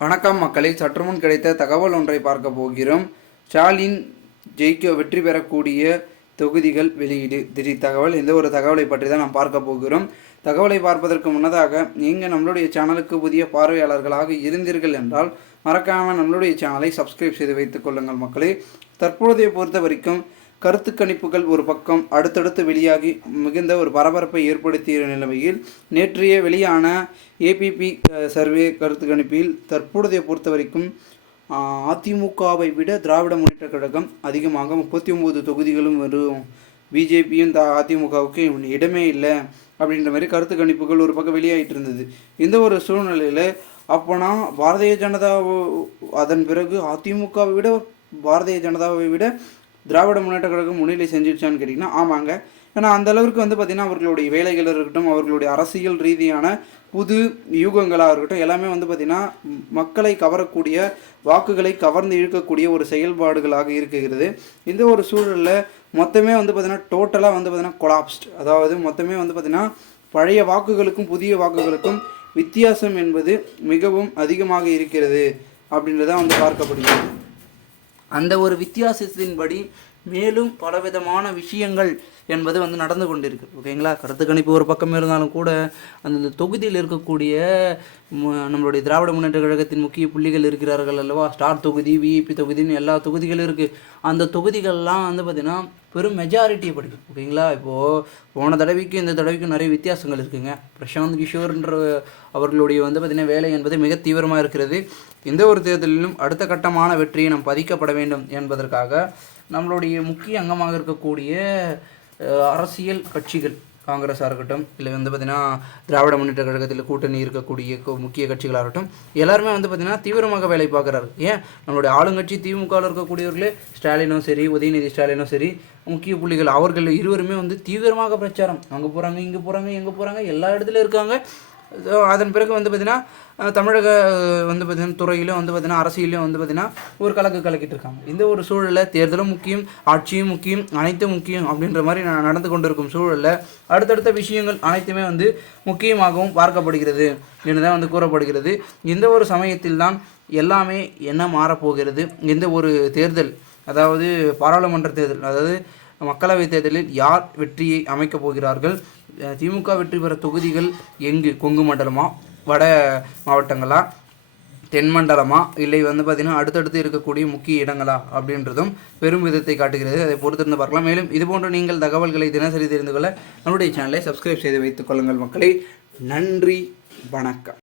வணக்கம் மக்களை, சற்றுமுன் கிடைத்த தகவல் ஒன்றை பார்க்க போகிறோம். ஸ்டாலின் வெற்றி பெறக்கூடிய தொகுதிகள் வெளியீடு திடீர் தகவல். இந்த ஒரு தகவலை பற்றி தான் நாம் பார்க்க போகிறோம். தகவலை பார்ப்பதற்கு முன்னதாக நீங்கள் நம்மளுடைய சேனலுக்கு புதிய பார்வையாளர்களாக இருந்தீர்கள் என்றால் மறக்காமல் நம்மளுடைய சேனலை சப்ஸ்கிரைப் செய்து வைத்துக் கொள்ளுங்கள் மக்களே. தற்போதைய பொறுத்த வரைக்கும் கருத்து கணிப்புகள் ஒரு பக்கம் அடுத்தடுத்து வெளியாகி மிகுந்த ஒரு பரபரப்பை ஏற்படுத்திய நிலைமையில் நேற்றைய வெளியான ஏபிபி சர்வே கருத்து கணிப்பில் தற்போதைய பொறுத்த வரைக்கும் அதிமுகவை விட திராவிட முன்னேற்ற கழகம் அதிகமாக 39 தொகுதிகளும் வரும், பிஜேபியும் அதிமுகவுக்கு இடமே இல்லை அப்படின்ற மாதிரி கருத்து கணிப்புகள் ஒரு பக்கம் வெளியாகிட்டு இருந்தது. இந்த ஒரு சூழ்நிலையில் அப்போனா பாரதிய ஜனதா அதன் பிறகு அதிமுகவை விட பாரதிய ஜனதாவை விட திராவிட முன்னேற்ற கழகம் முன்னிலை செஞ்சிருச்சான்னு கேட்டிங்கன்னா ஆமாங்க. ஏன்னா அந்த அளவுக்கு பார்த்திங்கன்னா அவர்களுடைய வேலைகள் இருக்கட்டும், அவர்களுடைய அரசியல் ரீதியான புது யூகங்களாக இருக்கட்டும், எல்லாமே பார்த்திங்கன்னா மக்களை கவரக்கூடிய, வாக்குகளை கவர்ந்து இழுக்கக்கூடிய ஒரு செயல்பாடுகளாக இருக்கிறது. இந்த ஒரு சூழலில் மொத்தமே பார்த்திங்கன்னா டோட்டலாக பார்த்திங்கன்னா கொலாப்ஸ்ட். அதாவது மொத்தமே பார்த்திங்கன்னா பழைய வாக்குகளுக்கும் புதிய வாக்குகளுக்கும் வித்தியாசம் என்பது மிகவும் அதிகமாக இருக்கிறது அப்படின்றதான் பார்க்கப்படுகிறது. அந்த ஒரு வித்தியாசத்தின்படி மேலும் பலவிதமான விஷயங்கள் என்பது நடந்து கொண்டிருக்கு. ஓகேங்களா, கருத்து கணிப்பு ஒரு பக்கம் இருந்தாலும் கூட அந்த தொகுதியில் இருக்கக்கூடிய நம்மளுடைய திராவிட முன்னேற்ற கழகத்தின் முக்கிய புள்ளிகள் இருக்கிறார்கள் அல்லவா, ஸ்டார் தொகுதி, விஐபி தொகுதின்னு எல்லா தொகுதிகளும் இருக்குது. அந்த தொகுதிகள்லாம் பார்த்திங்கன்னா பெரும் மெஜாரிட்டியை படிக்கும். ஓகேங்களா, இப்போது போன தடவைக்கும் இந்த தடவைக்கும் நிறைய வித்தியாசங்கள் இருக்குங்க. பிரசாந்த் கிஷோர்ன்ற அவர்களுடைய பார்த்திங்கன்னா வேலை என்பது மிக தீவிரமாக இருக்கிறது. இந்த ஒரு தேர்தலிலும் அடுத்த கட்டமான வெற்றியை நாம் பதிக்கப்பட வேண்டும் என்பதற்காக நம்மளுடைய முக்கிய அங்கமாக இருக்கக்கூடிய அரசியல் கட்சிகள், காங்கிரஸாக இருக்கட்டும், இல்லை பார்த்திங்கன்னா திராவிட முன்னேற்ற கழகத்தில் கூட்டணி இருக்கக்கூடிய முக்கிய கட்சிகளாக இருக்கட்டும், எல்லாருமே பார்த்திங்கன்னா தீவிரமாக வேலை பார்க்குறாரு. ஏன் நம்மளுடைய ஆளுங்கட்சி திமுகவில் இருக்கக்கூடியவர்களே ஸ்டாலினும் சரி, உதயநிதி ஸ்டாலினும் சரி, முக்கிய புள்ளிகள் அவர்கள் இருவருமே தீவிரமாக பிரச்சாரம், அங்கே போகிறாங்க, இங்கே போகிறாங்க, எங்கே போகிறாங்க, எல்லா இடத்துலையும் இருக்காங்க. அதன் பிறகு பார்த்திங்கன்னா தமிழக பார்த்திங்கன்னா துறையிலும் பார்த்திங்கன்னா அரசியலையும் பார்த்திங்கன்னா ஒரு கலக்கிட்டு இருக்காங்க. இந்த ஒரு சூழலில் தேர்தலும் முக்கியம், ஆட்சியும் முக்கியம், அனைத்தும் முக்கியம் அப்படின்ற மாதிரி நடந்து கொண்டிருக்கும் சூழலில் அடுத்தடுத்த விஷயங்கள் அனைத்துமே முக்கியமாகவும் பார்க்கப்படுகிறது என்றுதான் கூறப்படுகிறது. இந்த ஒரு சமயத்தில் தான் எல்லாமே என்ன மாறப்போகிறது. இந்த ஒரு தேர்தல், அதாவது பாராளுமன்ற தேர்தல், அதாவது மக்களவைத் தேர்தலில் யார் வெற்றியை அமைக்கப் போகிறார்கள், திமுக வெற்றி பெற தொகுதிகள் எங்கு, கொங்கு மண்டலமா, வட மாவட்டங்களா, தென் மண்டலமா, இல்லை பார்த்திங்கன்னா அடுத்தடுத்து இருக்கக்கூடிய முக்கிய இடங்களா அப்படின்றதும் பெரும் விதத்தை காட்டுகிறது. அதை பொறுத்திருந்து பார்க்கலாம். மேலும் இதுபோன்ற நீங்கள் தகவல்களை தினசரி தெரிந்து கொள்ள நம்முடைய சேனலை சப்ஸ்கிரைப் செய்து வைத்துக் கொள்ளுங்கள் மக்களே. நன்றி, வணக்கம்.